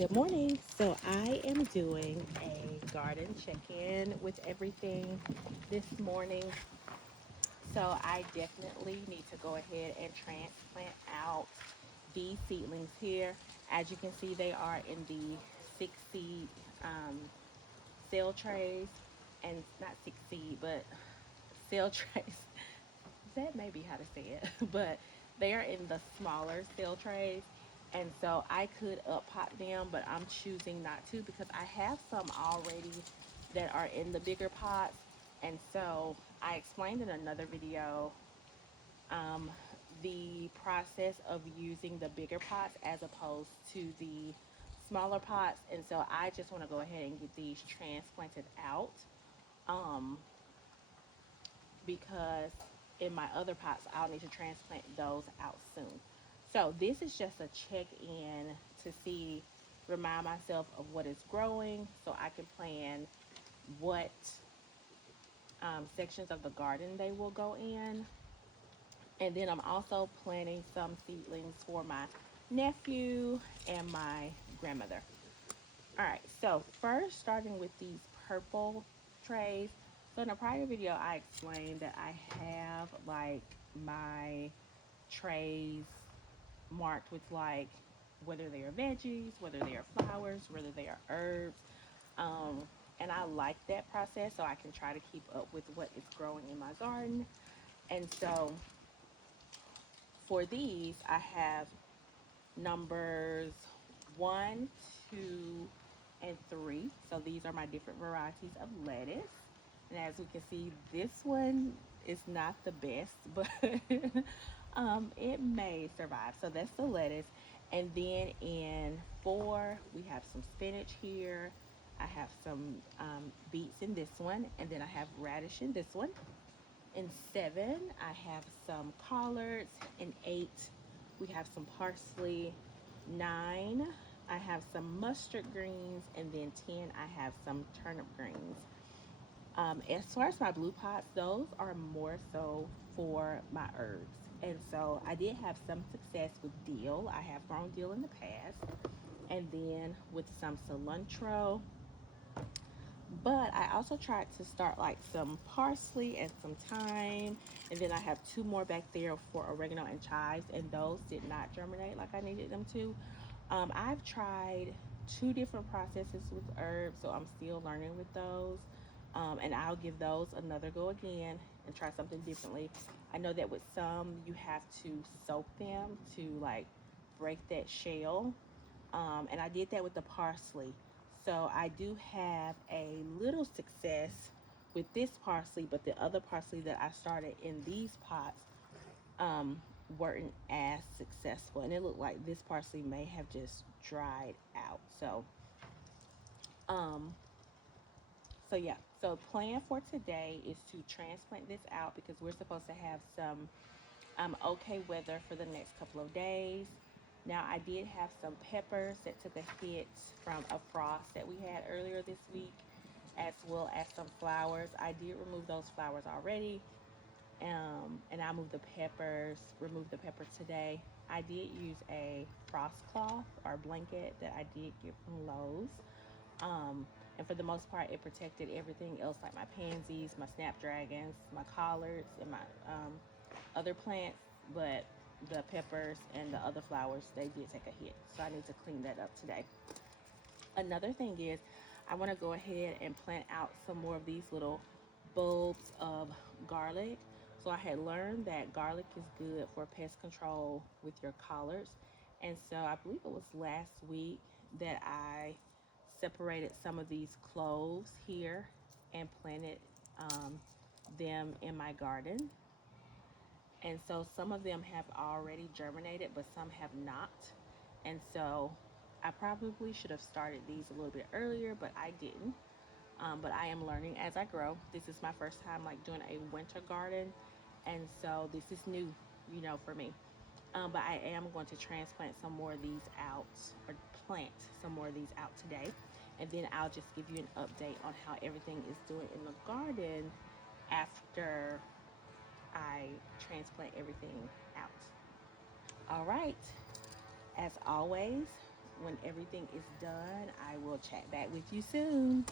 Good morning. So I am doing a garden check-in with everything this morning. So I definitely need to go ahead and transplant out these seedlings here. As you can see, they are in the 6 seed cell trays, and not 6 seed, but cell trays. That may be how to say it, but they are in the smaller cell trays. And so I could up pot them, but I'm choosing not to because I have some already that are in the bigger pots. And so I explained in another video um, the process of using the bigger pots as opposed to the smaller pots. And so I just want to go ahead and get these transplanted out. Um, because in my other pots, I'll need to transplant those out soon. So this is just a check-in to see, remind myself of what is growing so I can plan what sections of the garden they will go in. And then I'm also planting some seedlings for my nephew and my grandmother. All right, so first starting with these purple trays. So in a prior video, I explained that I have like my trays marked with like whether they are veggies, whether they are flowers, whether they are herbs. Um, and I like that process so I can try to keep up with what is growing in my garden. And so for these, I have numbers 1, 2, and 3. So these are my different varieties of lettuce. And as we can see, this one is not the best, but it may survive. So that's the lettuce. And then in 4, we have some spinach here. I have some beets in this one. And then I have radish in this one. In 7, I have some collards. In 8, we have some parsley. 9, I have some mustard greens. And then 10, I have some turnip greens. As far as my blue pots, those are more so for my herbs. And so I did have some success with dill. I have grown dill in the past. And then with some cilantro, but I also tried to start like some parsley and some thyme. And then I have 2 more back there for oregano and chives, and those did not germinate like I needed them to. I've tried 2 different processes with herbs, so I'm still learning with those. And I'll give those another go again and try something differently. I know that with some, you have to soak them to like break that shell, and I did that with the parsley. So I do have a little success with this parsley, but the other parsley that I started in these pots um, weren't as successful. And it looked like this parsley may have just dried out. Um, so yeah, so plan for today is to transplant this out because we're supposed to have some okay weather for the next couple of days. Now, I did have some peppers that took a hit from a frost that we had earlier this week, as well as some flowers. I did remove those flowers already, and I moved the peppers, removed the peppers today. I did use a frost cloth or blanket that I did get from Lowe's. Um, and for the most part, it protected everything else like my pansies, my snapdragons, my collards, and my other plants. But the peppers and the other flowers, they did take a hit. So I need to clean that up today. Another thing is, I want to go ahead and plant out some more of these little bulbs of garlic. So I had learned that garlic is good for pest control with your collards. And so I believe it was last week that I separated some of these cloves here and planted um, them in my garden. And so some of them have already germinated, but some have not. And so I probably should have started these a little bit earlier, but I didn't. But I am learning as I grow. This is my first time like doing a winter garden, and so this is new, for me. But I am going to transplant some more of these out, or plant some more of these out today, and then I'll just give you an update on how everything is doing in the garden after I transplant everything out. All right, as always, when everything is done, I will chat back with you soon.